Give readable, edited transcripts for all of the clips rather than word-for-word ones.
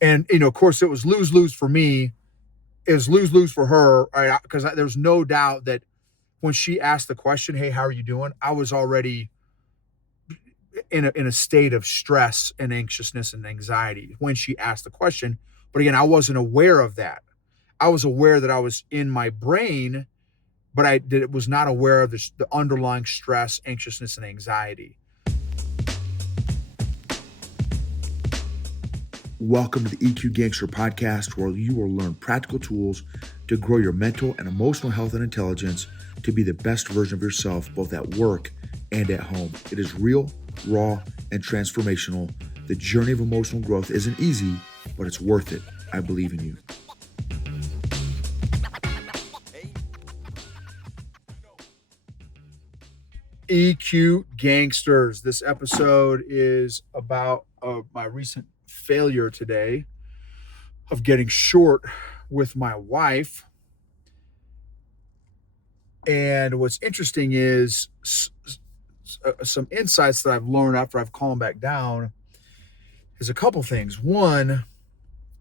And, of course, it was lose-lose for me. It was lose-lose for her, because there's no doubt that when she asked the question, "Hey, how are you doing?" I was already in a state of stress and anxiousness and anxiety when she asked the question. But again, I wasn't aware of that. I was aware that I was in my brain, but was not aware of the underlying stress, anxiousness, and anxiety. Welcome to the EQ Gangster podcast, where you will learn practical tools to grow your mental and emotional health and intelligence to be the best version of yourself, both at work and at home. It is real, raw, and transformational. The journey of emotional growth isn't easy, but it's worth it. I believe in you. EQ Gangsters. This episode is about my recent failure today of getting short with my wife. And what's interesting is some insights that I've learned after I've calmed back down is a couple things. One,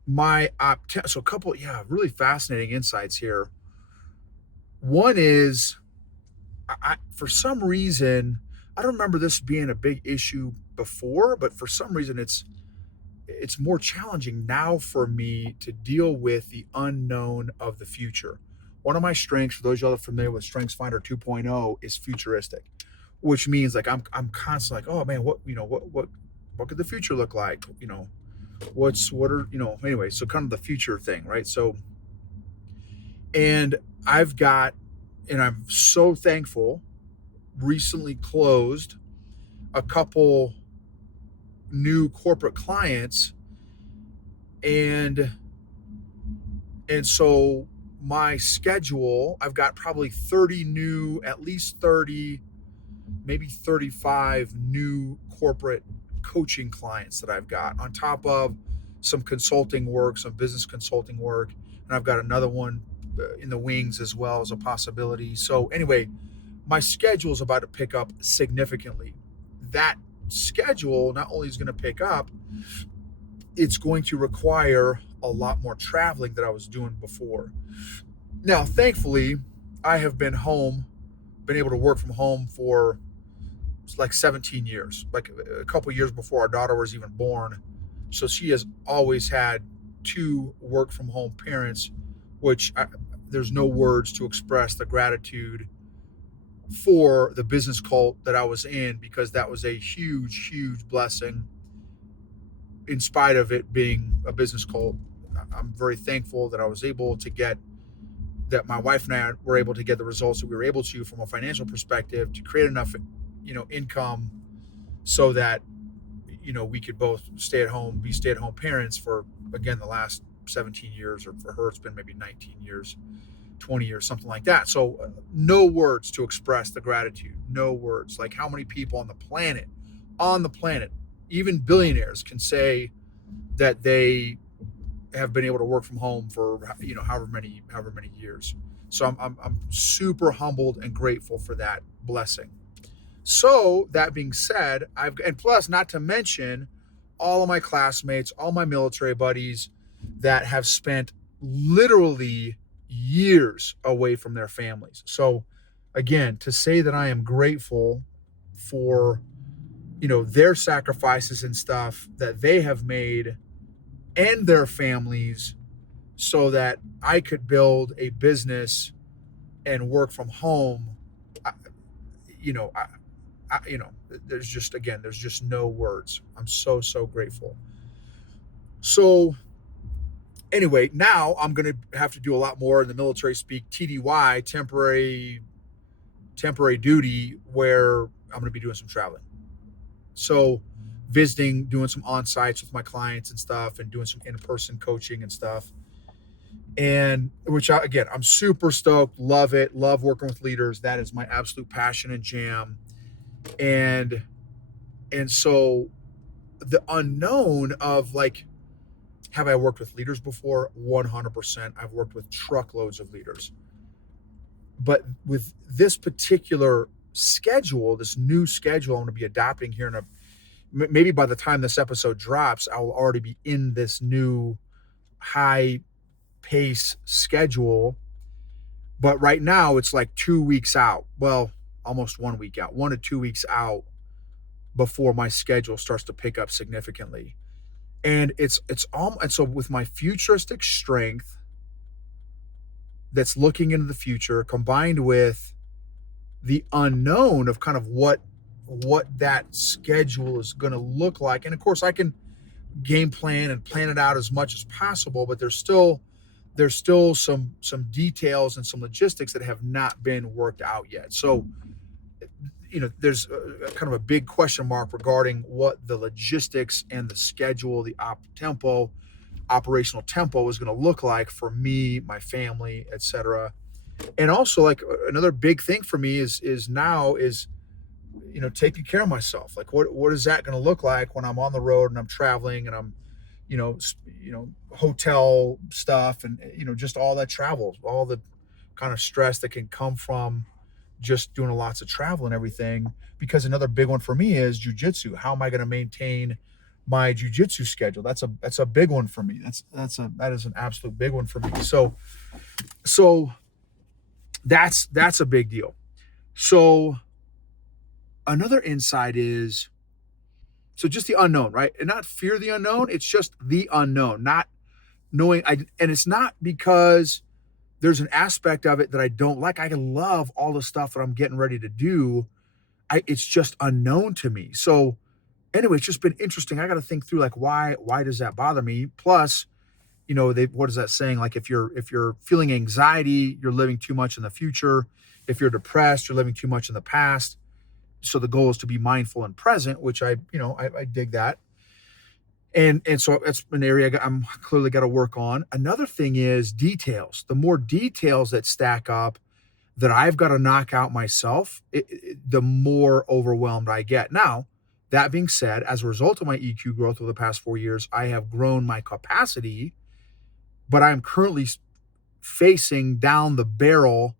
so a couple, really fascinating insights here. One is, for some reason, I don't remember this being a big issue before, but for some reason it's more challenging now for me to deal with the unknown of the future. One of my strengths, for those of y'all that are familiar with StrengthsFinder 2.0, is futuristic, which means like I'm constantly like, oh man, what could the future look like? Anyway, so kind of the future thing, right? So, and I'm so thankful, recently closed a couple new corporate clients, and so my schedule, I've got probably at least 30, maybe 35 new corporate coaching clients that I've got, on top of some consulting work, some business consulting work. And I've got another one in the wings as well as a possibility. So anyway, my schedule is about to pick up significantly. That schedule not only is going to pick up, it's going to require a lot more traveling than I was doing before. Now, thankfully, I have been able to work from home for like 17 years, like a couple years before our daughter was even born. So she has always had two work from home parents, there's no words to express the gratitude for the business cult that I was in, because that was a huge, huge blessing. In spite of it being a business cult, I'm very thankful that my wife and I were able to get the results that we were able to from a financial perspective to create enough, income so that, we could both be stay-at-home parents for, again, the last 17 years, or for her, it's been maybe 19 years, 20 years, something like that. So no words to express the gratitude, no words. Like, how many people on the planet, even billionaires, can say that they have been able to work from home for, however many years. So I'm super humbled and grateful for that blessing. So that being said, and plus, not to mention all of my classmates, all my military buddies that have spent literally years away from their families. So again, to say that I am grateful for, their sacrifices and stuff that they have made, and their families, so that I could build a business and work from home. I, you know, there's just no words. I'm so, so grateful. So anyway, now I'm going to have to do a lot more in the military speak, TDY, temporary duty, where I'm going to be doing some traveling. So visiting, doing some on-sites with my clients and stuff, and doing some in-person coaching and stuff. And I'm super stoked, love it, love working with leaders. That is my absolute passion and jam. And so the unknown of, like, have I worked with leaders before? 100%. I've worked with truckloads of leaders. But with this particular schedule, this new schedule I'm going to be adopting here maybe by the time this episode drops, I'll already be in this new high pace schedule. But right now it's like 2 weeks out. Well, almost 1 week out, 1 to 2 weeks out before my schedule starts to pick up significantly. And it's all, and so with my futuristic strength that's looking into the future combined with the unknown of kind of what that schedule is going to look like. And of course I can game plan and plan it out as much as possible, but there's still some details and some logistics that have not been worked out yet. So there's kind of a big question mark regarding what the logistics and the schedule, the operational tempo is going to look like for me, my family, etc. And also, like, another big thing for me is taking care of myself. Like, what is that going to look like when I'm on the road and I'm traveling and I'm hotel stuff and just all that travel, all the kind of stress that can come from just doing lots of travel and everything. Because another big one for me is jujitsu. How am I going to maintain my jujitsu schedule? That's a big one for me. That is an absolute big one for me. So that's a big deal. So another insight is, so just the unknown, right? And not fear the unknown. It's just the unknown, not knowing. And it's not because there's an aspect of it that I don't like. I love all the stuff that I'm getting ready to do. It's just unknown to me. So anyway, it's just been interesting. I got to think through, like, why does that bother me? Plus, what is that saying? Like, if you're feeling anxiety, you're living too much in the future. If you're depressed, you're living too much in the past. So the goal is to be mindful and present, which I dig that. And so that's an area I'm clearly got to work on. Another thing is details. The more details that stack up that I've got to knock out myself, the more overwhelmed I get. Now, that being said, as a result of my EQ growth over the past 4 years, I have grown my capacity, but I'm currently facing down the barrel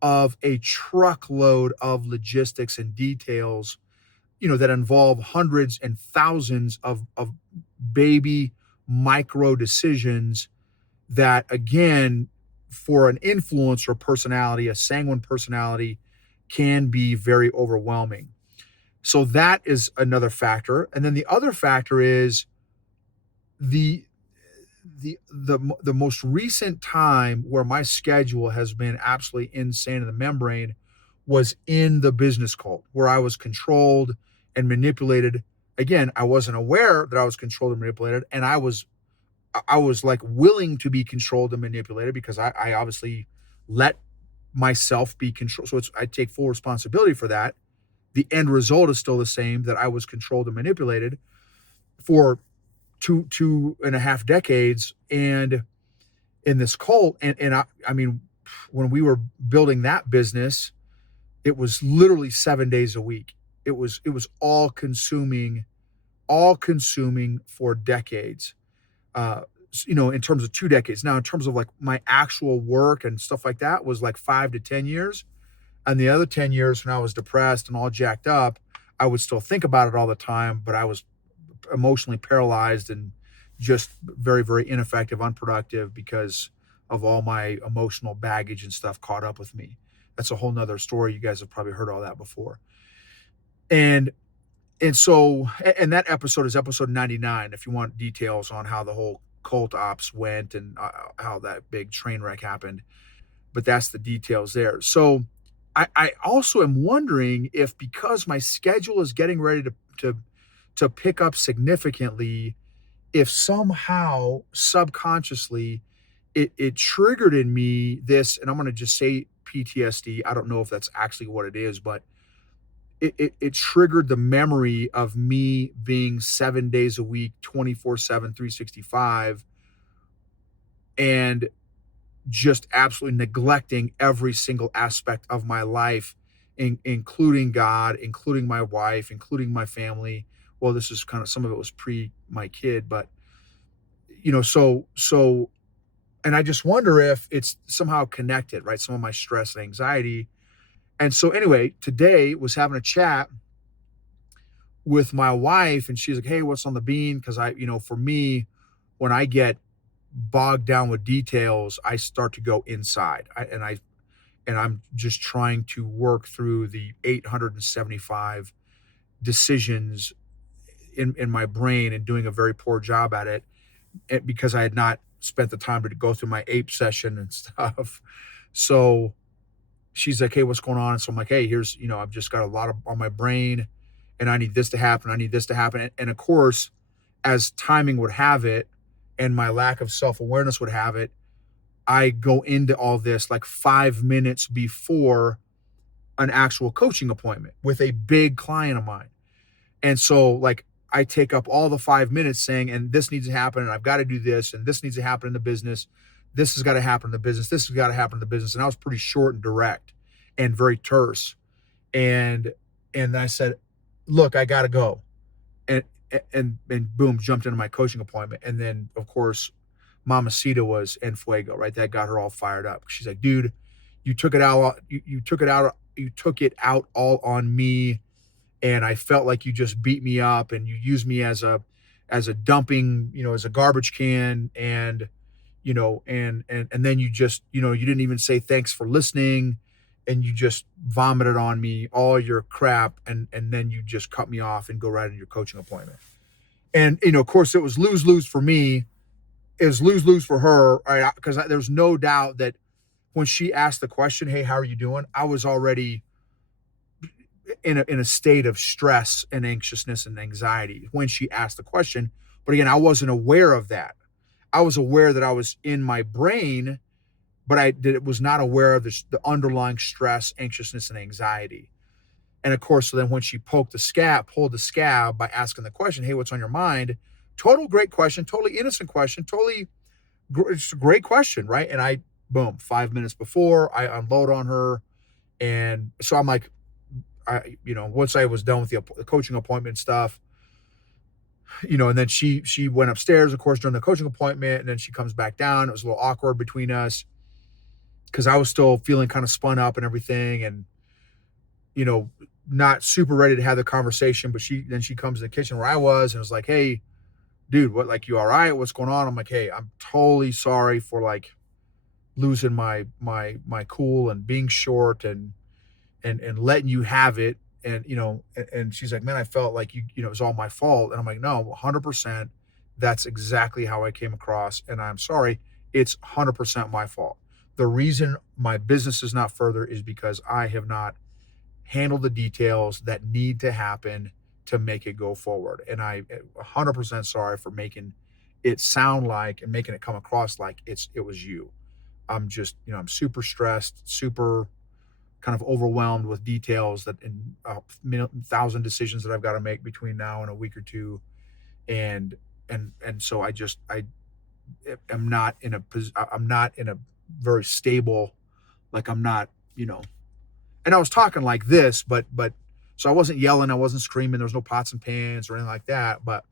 of a truckload of logistics and details, that involve hundreds and thousands of baby micro decisions that, again, for an influencer personality, a sanguine personality, can be very overwhelming. So that is another factor. And then the other factor is the most recent time where my schedule has been absolutely insane in the membrane was in the business cult, where I was controlled and manipulated. Again, I wasn't aware that I was controlled and manipulated, and I was like willing to be controlled and manipulated because I obviously let myself be controlled. So I take full responsibility for that. The end result is still the same, that I was controlled and manipulated for two and a half decades, and in this cult. And I mean, when we were building that business, it was literally 7 days a week. It was all consuming for decades. In terms of 2 decades. Now, in terms of like my actual work and stuff like that, was like 5 to 10 years. And the other 10 years, when I was depressed and all jacked up, I would still think about it all the time, but I was emotionally paralyzed and just very, very ineffective, unproductive, because of all my emotional baggage and stuff caught up with me. That's a whole nother story. You guys have probably heard all that before. And so that episode is episode 99, if you want details on how the whole cult ops went and how that big train wreck happened. But that's the details there. So I also am wondering if, because my schedule is getting ready to pick up significantly, if somehow subconsciously it triggered in me this, and I'm going to just say PTSD. I don't know if that's actually what it is, but it triggered the memory of me being 7 days a week, 24/7, 365, and just absolutely neglecting every single aspect of my life, including God, including my wife, including my family. Well, this is kind of, some of it was pre my kid, but so, and I just wonder if it's somehow connected, right? Some of my stress and anxiety. And so anyway, today was having a chat with my wife, and she's like, hey, what's on the bean? Because for me, when I get bogged down with details, I start to go inside. I'm just trying to work through the 875 decisions in my brain and doing a very poor job at it, because I had not spent the time to go through my ape session and stuff. So she's like, hey, what's going on? And so I'm like, hey, here's, I've just got a lot of on my brain, and I need this to happen. I need this to happen. And of course, as timing would have it, and my lack of self-awareness would have it, I go into all this like 5 minutes before an actual coaching appointment with a big client of mine. And so, like, I take up all the 5 minutes saying, and this needs to happen, and I've got to do this, and this needs to happen in the business. This has got to happen in the business. This has got to happen in the business. And I was pretty short and direct and very terse. And I said, look, I got to go. And boom, jumped into my coaching appointment. And then, of course, Mamacita was en fuego, right? That got her all fired up. She's like, dude, you took it out. You took it out all on me. And I felt like you just beat me up, and you used me as a dumping, as a garbage can. And, and then you just, you didn't even say thanks for listening, and you just vomited on me all your crap. And then you just cut me off and go right into your coaching appointment. And, of course, it was lose-lose for me. It was lose-lose for her, right? Because there's no doubt that when she asked the question, hey, how are you doing? I was already in a state of stress and anxiousness and anxiety when she asked the question. But again, I wasn't aware of that. I was aware that I was in my brain, but I was not aware of the underlying stress, anxiousness, and anxiety. And of course, so then when she pulled the scab by asking the question, hey, what's on your mind? Total great question, totally innocent question, it's a great question, right? And I, boom, 5 minutes before, I unload on her. And so I'm like, once I was done with the coaching appointment stuff, and then she went upstairs, of course, during the coaching appointment, and then she comes back down. It was a little awkward between us because I was still feeling kind of spun up and everything, and, not super ready to have the conversation. But she comes in the kitchen where I was and was like, hey, dude, what, like, you all right? What's going on? I'm like, hey, I'm totally sorry for like losing my cool and being short and letting you have it. And, and she's like, man, I felt like it was all my fault. And I'm like, no, 100%. That's exactly how I came across. And I'm sorry. It's 100% my fault. The reason my business is not further is because I have not handled the details that need to happen to make it go forward. And I'm 100% sorry for making it sound like and making it come across like it was you. I'm just, I'm super stressed, super kind of overwhelmed with details that in 1,000 decisions that I've got to make between now and a week or two. And so I am not in a very stable, like I'm not, and I was talking like this, but so I wasn't yelling, I wasn't screaming, there was no pots and pans or anything like that, but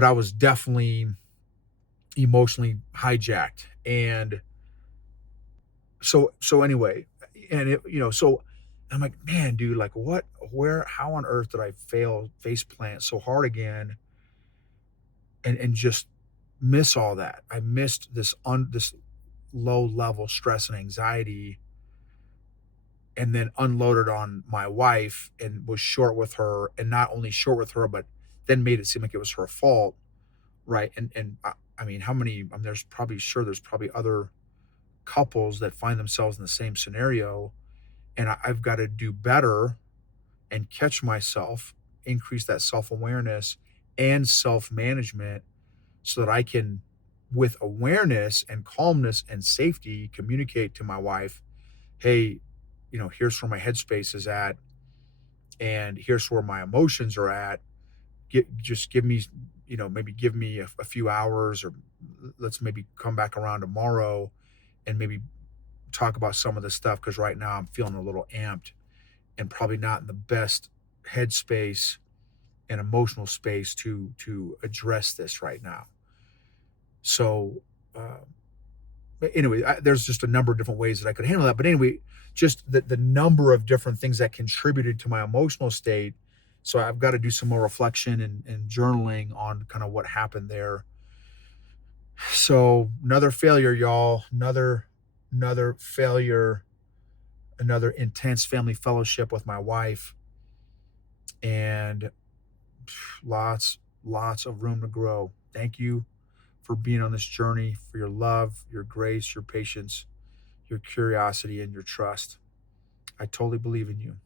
I was definitely emotionally hijacked. And so anyway, and so I'm like, man, dude, like how on earth did I face plant so hard again and just miss all that? I missed this low level stress and anxiety, and then unloaded on my wife and was short with her, and not only short with her, but then made it seem like it was her fault. Right. And I mean, there's probably other couples that find themselves in the same scenario. And I've got to do better and catch myself, increase that self-awareness and self-management so that I can, with awareness and calmness and safety, communicate to my wife, hey, here's where my headspace is at, and here's where my emotions are at. Just give me, maybe give me a few hours, or let's maybe come back around tomorrow and maybe talk about some of this stuff, because right now I'm feeling a little amped and probably not in the best headspace and emotional space to address this right now. So anyway, there's just a number of different ways that I could handle that. But anyway, just the number of different things that contributed to my emotional state So I've got to do some more reflection and journaling on kind of what happened there. So another failure, y'all. Another failure, another intense family fellowship with my wife, and lots of room to grow. Thank you for being on this journey, for your love, your grace, your patience, your curiosity, and your trust. I totally believe in you.